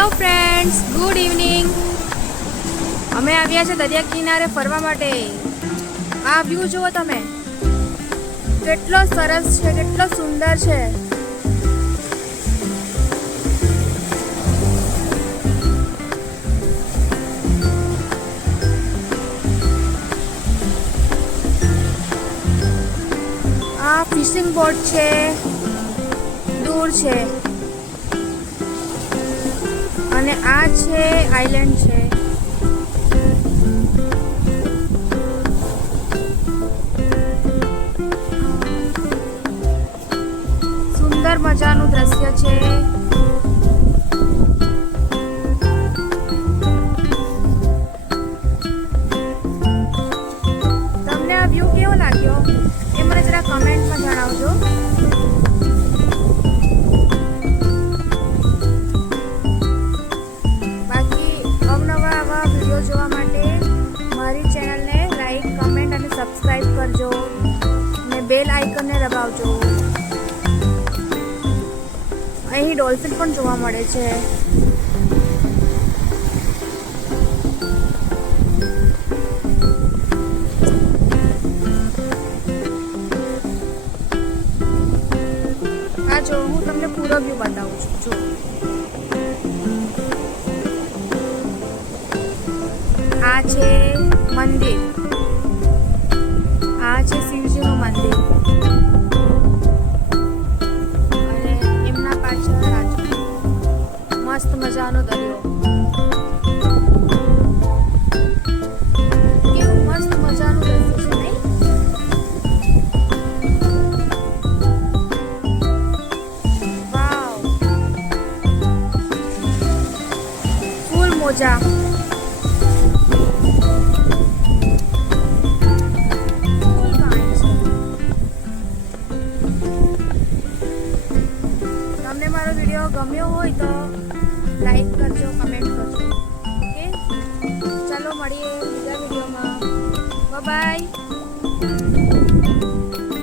Hello friends, good evening. અમે આવ્યા છે દરિયા કિનારે ફરવા માટે. આ વ્યૂ જુઓ તમે, કેટલો સરસ છે, કેટલો સુંદર છે. આ ફિશિંગ બોટ છે, દૂર છે, અને આ છે આઇલેન્ડ છે. સુંદર મજાનું દ્રશ્ય છે. તમને આ વ્યૂ કેવો લાગ્યો એ મને જરા કમેન્ટમાં જણાવજો. જોવા માટે મારી ચેનલને લાઈક, કમેન્ટ અને સબસ્ક્રાઇબ કરજો અને બેલ આઇકનને દબાવજો. અહીં ડોલ્ફિન પણ જોવા મળે છે. આ જો હું તમને પૂરો વ્યૂ બતાવું છું. જો આ છે મંદિર, આ છે શિવજીનું મંદિર, અને એમના પાછળ મસ્ત મજાનો દરિયો. કેવું મસ્ત મજાનું દરિયો છે નહીં? વાવ, ફૂલ મોજા. તમને મારો વિડીયો ગમ્યો હોય તો લાઈક કરજો, કમેન્ટ કરજો. ઓકે, ચાલો મળીએ બીજા વિડીયોમાં. Bye bye.